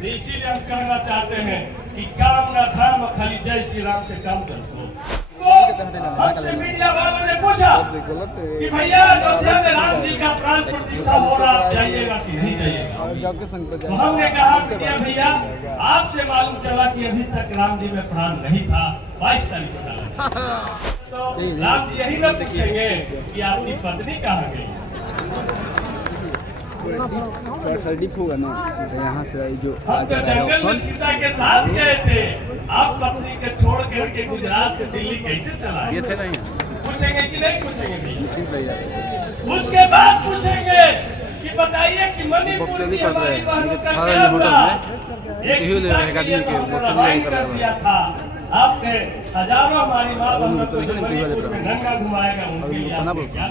तो इसीलिए हम कहना चाहते हैं कि काम न धाम खाली जय श्री राम से काम कर दो। हमसे मीडिया वालों ने पूछा कि भैया अयोध्या में राम जी का प्राण प्रतिष्ठा हो रहा, आप जाइएगा कि नहीं जाइएगा? तो हमने कहा मीडिया भैया आपसे मालूम चला कि अभी तक राम जी में प्राण नहीं था, 22 तारीख को डाला। तो राम जी यही न पूछेंगे कि आपकी पत्नी कहाँ गई? होगा ना यहाँ से जो हम तो जंगल में सीता के साथ गए थे, आप पत्नी के छोड़ करके गुजरात से दिल्ली कैसे चला? ये थे नहीं पूछेंगे कि नहीं पूछेंगे? उसके बाद पूछेंगे कि बताइए कि मणिपुर की हमारी बहनों का क्या हुआ? एक सीता के लिए तो हमने लड़ाई कर दिया था, आपने हजारों हमारी माँ बहनों को जो मणिपुर में नंगा घुमाएगा उनके लिए क्या?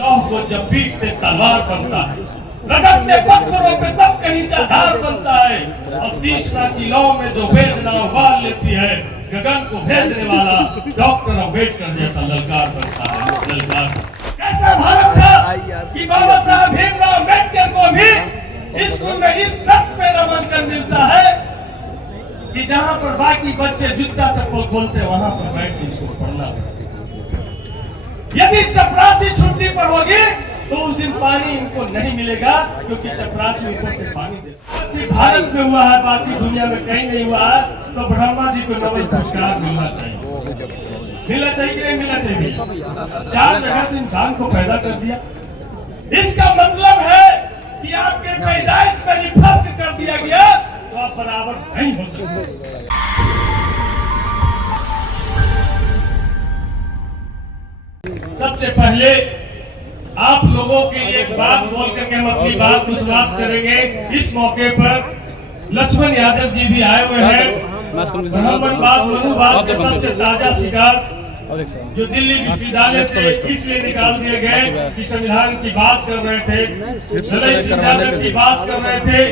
लौह को जब पीटते तलवार बनता है, रगड़ते पत्थरों पे तब कहीं आधार बनता है, और तीसरा की लौ में जो वेदना उबाल लेती है, गगन को भेदने वाला डॉक्टर अम्बेडकर जैसा ललकार बनता है। ललकार कैसा भारत था कि बाबा साहब भीमराव अम्बेडकर को भी स्कूल में इस शर्त पे नामांकन मिलता है कि जहाँ पर बाकी बच्चे जूता चप्पल खोलते वहां पर बैठ के इसको पढ़ना। यदि चपरासी छुट्टी पर होगी तो उस दिन पानी इनको नहीं मिलेगा, क्योंकि चपरासी ऊपर से पानी देता है। भारत में हुआ है, बाकी दुनिया में कहीं नहीं हुआ है। तो ब्रह्मा जी को नोबेल पुरस्कार मिलना चाहिए, मिलना चाहिए कि नहीं मिलना चाहिए? 4 जगह से इंसान को पैदा कर दिया, इसका मतलब है कि आपके पैदाइश में ही फर्क कर दिया गया, तो आप बराबर नहीं हो सकते। सबसे पहले आप लोगों के लिए एक बात बोल करके हम अपनी बात की शुरुआत करेंगे। इस मौके पर लक्ष्मण यादव जी भी आए हुए हैं। ब्राह्मणवाद मनुवाद के सबसे ताजा शिकार जो दिल्ली विश्वविद्यालय से इसलिए निकाल दिए गए कि संविधान की बात कर रहे थे, नरेश यादव की बात कर रहे थे,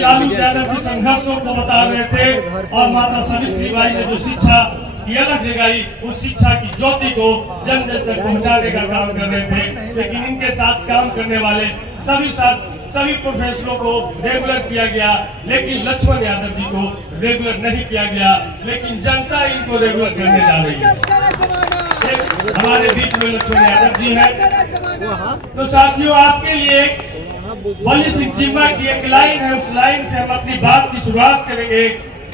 लालू यादव के संघर्षों को बता रहे थे, और माता सावित्रीबाई ने जो शिक्षा की अलग जगाई, उस शिक्षा की ज्योति को जन जन तक पहुंचाने का काम कर रहे थे। लेकिन इनके साथ काम करने वाले सभी प्रोफेसरों को रेगुलर किया गया, लेकिन लक्ष्मण यादव जी को रेगुलर नहीं किया गया। लेकिन जनता इनको रेगुलर करने जा रही है। हमारे बीच में लक्ष्मण यादव जी हैं। तो साथियों, आपके लिए बली सिंह चीमा की एक लाइन है, उस लाइन से हम अपनी बात की शुरुआत करेंगे।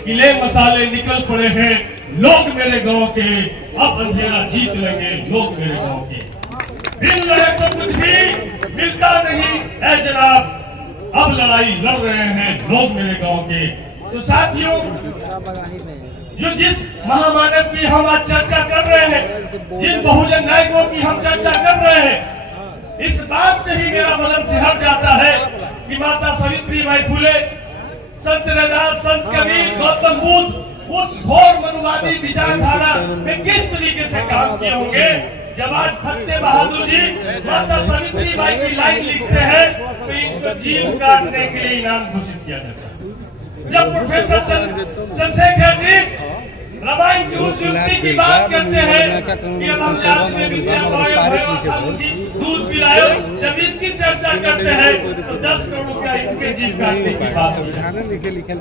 किले मसाले निकल पड़े हैं लोग मेरे गांव के, अब अंधेरा जीत लेंगे लोग मेरे गांव के। मिल रहे तो कुछ भी मिलता नहीं है जनाब, अब लड़ाई लड़ रहे हैं लोग मेरे गांव के। तो साथियों, जो जिस महामानव की हम आज चर्चा कर रहे हैं, जिन बहुजन नायकों की हम चर्चा कर रहे हैं, इस बात से ही मेरा बदन सिहर जाता है कि माता सावित्रीबाई फुले, संत रविदास, संत कबीर, गौतम बुद्ध उस घोर मनुवादी विचारधारा में किस तरीके से काम किए होंगे। जब आज फतेह बहादुर जी माता सावित्रीबाई की लाइन लिखते हैं तो इनको जीव काटने के लिए इनाम घोषित किया जाता है। जब प्रोफेसर चंद्रशेखर जी रामायण की उस युक्ति की बात करते हैं कि दूध पिलायो, जब इसकी चर्चा करते हैं तो 10 करोड़ रुपया इनके जीव काटने की बात होती है।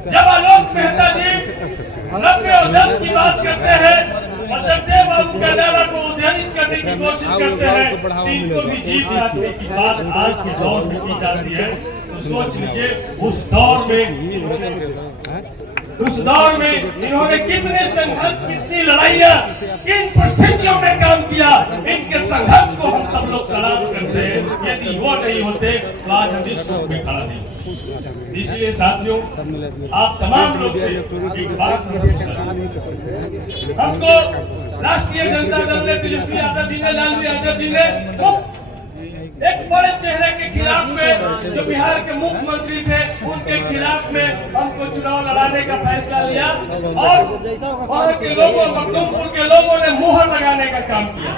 जब आलोक मेहता जी 90 और 10 की बात करते हैं और जगदेव बाबू का नारा को उद्यानित करने की कोशिश करते हैं, तो इनको भी जीव काटने की बात आज के दौर में की जाती है। तो सोच लीजिए उस दौर में इन्होंने कितने संघर्ष, कितनी लड़ाइयाँ, किन परिस्थितियों में काम किया। इनके संघर्ष को हम सब लोग सलाम करते हैं। यदि वो नहीं होते तो आज हम इस रूप में खड़ा नहीं। इसलिए साथियों, आप तमाम लोग से एक बात हमको राष्ट्रीय जनता दल ने, तेजस्वी यादव जी ने, लालू यादव जी ने एक बड़े चेहरे के खिलाफ में, जो बिहार के मुख्यमंत्री थे, उनके खिलाफ में हमको चुनाव लड़ाने का फैसला लिया, और वहाँ के लोगों, मखदूमपुर के लोगों ने मुहर लगाने का काम किया।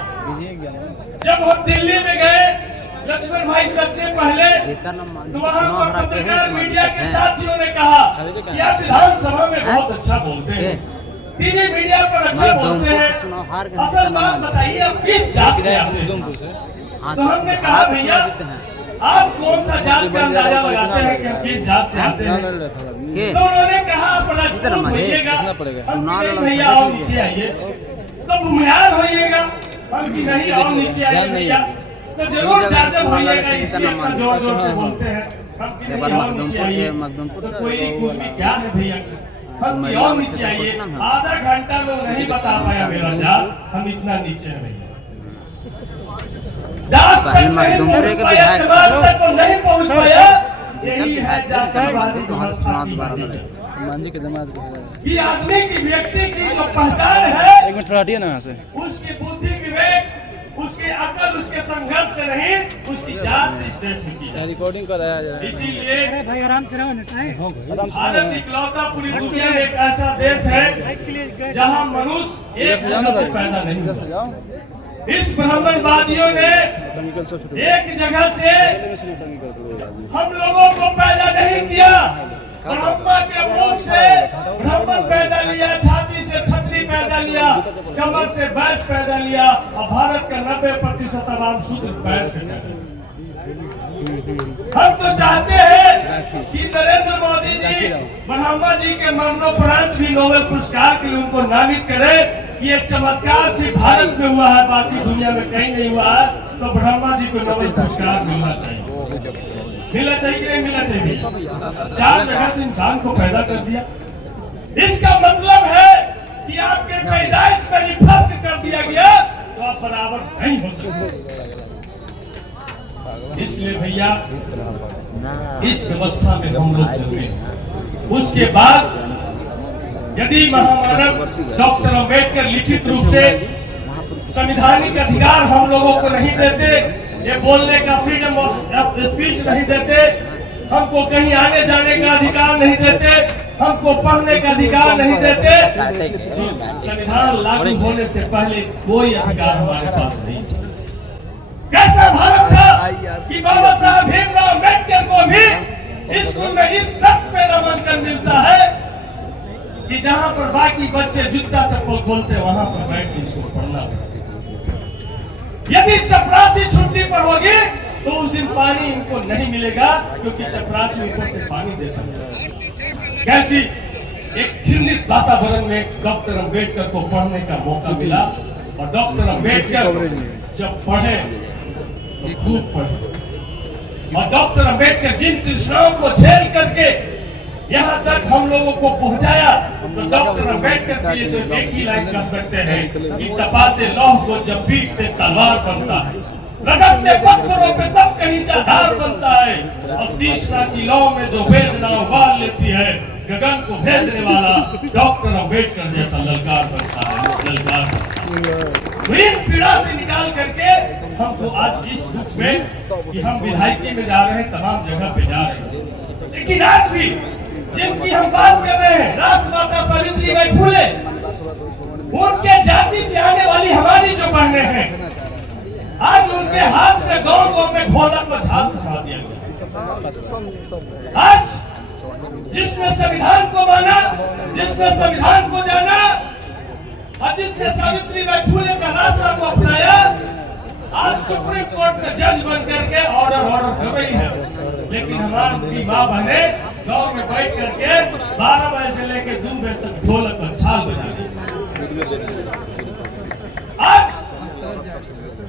जब हम दिल्ली में गए लक्ष्मण भाई सबसे पहले, तो वहाँ पर पत्रकार मीडिया के साथियों ने कहा कि आप विधानसभा में बहुत अच्छा बोलते हैं, टीवी मीडिया पर अच्छा बोलते हैं, असल बात बताइए आप किस जात से आते हैं? तो हमने कहा भैया आप कौन सा जात का अंदाजा लगाते हैं कि हम किस जात से आते हैं? तो उन्होंने कहा प्रस्तुत होइएगा, हम कहे भैया और नीचे आइए, तो बुमियार होइएगा, हम की नहीं और नीचे आइए भैया, तो जरूर जादव होइएगा, इसलिए इतना जोर जोर से बोलते हैं, हम की नहीं और नीचे आइए, तो कोई कुर्मी क्या है भैया, हम की और नीचे आइए। आधा घंटा में नहीं बता पाया मेरा जात, हम इतना नीचे है भैया, दास तक नहीं पहुंच पाया, समाज तक को नहीं पहुंच पाया। यही है जातिवादी व्यवस्था की दमाद कि आदमी की व्यक्ति की जो पहचान है, एक मिनट थोड़ा हटिए ना यहाँ से, उसकी बुद्धि विवेक, उसकी अकल, उसके संघर्ष से नहीं, उसकी जात से इस देश में की जाए। रिकॉर्डिंग कराया जा रहा है। इसीलिए भाई आराम से रहो, भारत इकलौता पूरी दुनिया में एक ऐसा देश है जहाँ मनुष्य एक जगह से पैदा नहीं हुआ। इस ब्राह्मणवादियों ने एक जगह से हम लोगों को पैदा नहीं किया, ब्रह्मा के मुख से ब्राह्मण पैदा लिया, छाती से क्षत्रिय पैदा लिया, कमर से वैश्य पैदा लिया, और भारत का 90% आबाद शूद्र पैर से पैदा। हम तो चाहते हैं कि नरेंद्र मोदी जी ब्रह्मा जी के मरणोपरांत भी नोबेल पुरस्कार के लिए उनको नामित करें। ये चमत्कार सिर्फ भारत में हुआ है, बाकी दुनिया में कहीं नहीं हुआ है, तो ब्रह्मा जी को नोबेल पुरस्कार मिलना चाहिए। मिलना चाहिए कि नहीं मिलना चाहिए? 4 जगह से इंसान को पैदा कर दिया, इसका मतलब है कि आपके पैदाइश में ही फर्क कर दिया गया, तो आप बराबर नहीं हो सकते। इसलिए भैया इस व्यवस्था में हम लोग चलते। उसके बाद यदि महामानव डॉक्टर अंबेडकर लिखित रूप से संवैधानिक अधिकार हम लोगों को नहीं देते, ये बोलने का फ्रीडम ऑफ स्पीच नहीं देते, हमको कहीं आने जाने का अधिकार नहीं देते, हमको पढ़ने का अधिकार नहीं देते, संविधान लागू होने से पहले कोई अधिकार हमारे पास नहीं। कैसा भारत था कि बाबा साहब भीमराव अम्बेडकर को भी स्कूल में इस शर्त पे नामांकन मिलता है कि जहां पर बाकी बच्चे जूता चप्पल खोलते वहां पर बैठ के इसको पढ़ना। यदि चपरासी छुट्टी पर होगी तो उस दिन पानी इनको नहीं मिलेगा, क्योंकि चपरासी ऊपर से पानी देता है। कैसी एक घृणित वातावरण में डॉक्टर अंबेडकर को पढ़ने का मौका मिला, और डॉक्टर अंबेडकर जब पढ़े तो खूब पढ़े, और डॉक्टर अंबेडकर जिन तृष्णाओं को झेल करके यहाँ तक हम लोगों को पहुँचाया, तो डॉक्टर अंबेडकर के लिए तो एक ही लाइन कर सकते हैं कि तपाते लौह को जब पीटते तलवार बनता है, रगड़ते पत्थरों पे तब कहीं आधार बनता है, और तीसरा की लौ में जो वेदना उबाल लेती है, गगन को भेजने वाला डॉक्टर अंबेडकर जैसा ललकार बनता है, ललकार पीड़ा से निकाल करके हमको आज इस दुख में कि हम विधायकी में जा रहे हैं, तमाम जगह पे जा रहे हैं, लेकिन आज भी जिनकी हम बात कर रहे हैं, राष्ट्रमाता सावित्रीबाई फुले, उनके जाति से आने वाली हमारी जो बहनें हैं, आज उनके हाथ में गांव में भोला को झाल खा दिया गया। आज जिसने संविधान को माना, जिसने संविधान को जाना, और जिसने सावित्रीबाई फुले का रास्ता को अपनाया, आज सुप्रीम कोर्ट में जज बन करके ऑर्डर कर रही है, लेकिन हमारी माँ बहने गांव में बैठ करके 12 बजे से लेकर 2 बजे तक ढोलक और छाल बजा रही।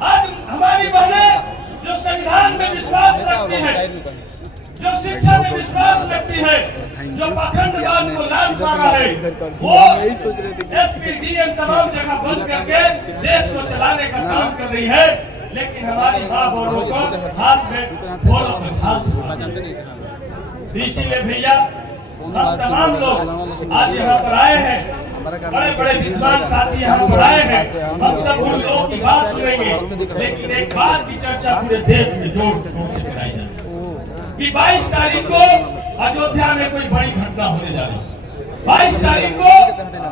आज हमारी बहनें जो संविधान में विश्वास रखती है, जो शिक्षा में विश्वास रखती है, जो पाखंडवाद को लात मारा है, वो एसपी डीएम तमाम जगह बंद करके देश को चलाने का काम कर रही है, लेकिन हमारी माँ बहनों को हाथ में ढोलक और छाल। इसीलिए भैया हम तमाम लोग आज यहाँ पर आए हैं, बड़े बड़े विद्वान साथी यहाँ पर आए हैं, हम सब उन लोगों की बात सुनेंगे, लेकिन एक बात की चर्चा पूरे देश में जोर शोर से कराई जाए कि 22 तारीख को अयोध्या में कोई बड़ी घटना होने जा रही है। 22 तारीख को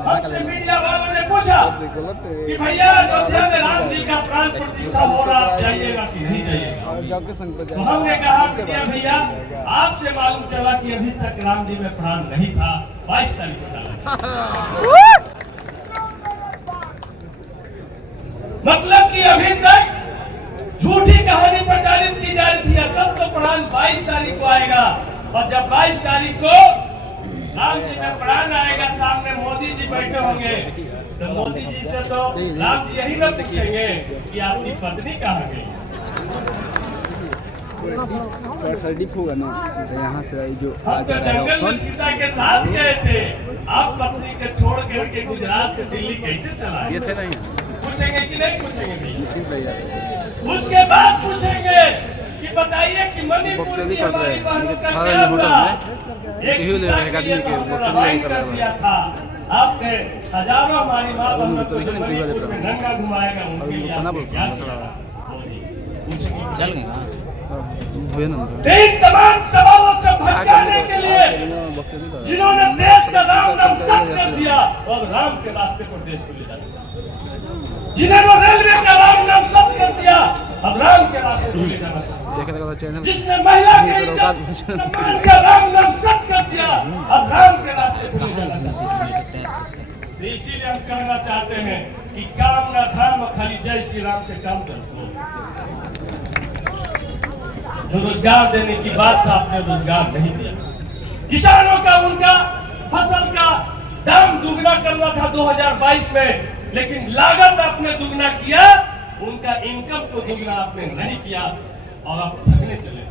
हमसे मीडिया वालों ने पूछा कि भैया अयोध्या में राम जी का प्राण प्रतिष्ठा हो रहा, आप जाइएगा कि नहीं जाइएगा? तो हमने कहा मीडिया भैया, आपसे मालूम चला कि अभी तक राम जी में प्राण नहीं था, 22 तारीख को मतलब कि अभी तक झूठी कहानी प्रचारित की जा रही थी। असल तो प्राण 22 तारीख को आएगा, और जब 22 तारीख को राम जी का प्राण आएगा, सामने मोदी जी बैठे होंगे, तो मोदी जी से तो राम जी यही न पूछेंगे कि आपकी पत्नी कहाँ गई। डिप होगा ना, तो यहाँ से जो हम तो जंगल में सीता के साथ गए थे, आप पत्नी के छोड़ करके गुजरात से दिल्ली कैसे चला? ये थे नहीं, पूछेंगे कि नहीं पूछेंगे भैया? उसके बाद पूछेंगे कि बताइए कि मणिपुर की हमारी बहनों का क्या हुआ? एक सीता के लिए तो हमने लड़ाई कर दिया था, आपने हजारों हमारी माँ बहनों को जो मणिपुर में नंगा घुमाएगा, उनके लिए आपने क्या किया? पूछेंगे। इन तमाम सवालों से भटकाने के लिए जिन्होंने देश का राम नाम सब कर दिया, और राम के रास्ते पर देश को ले जाना, जिन्होंने रेलवे का राम नाम सब कर दिया, अब राम के रास्ते पर ले जाना चाहते, जिसने महिला के इज्जत सम्मान का राम नाम सब कर दिया, अब राम के रास्ते पर ले जाना चाहते हैं। इसीलिए हम कहना चाहते हैं कि काम न धाम, खाली जय श्री राम से काम करो। जो रोजगार देने की बात था, आपने रोजगार नहीं दिया। किसानों का उनका फसल का दाम दुगना करना था 2022 में, लेकिन लागत आपने दुगना किया, उनका इनकम को दुगना आपने नहीं किया, और आप ठगने चले।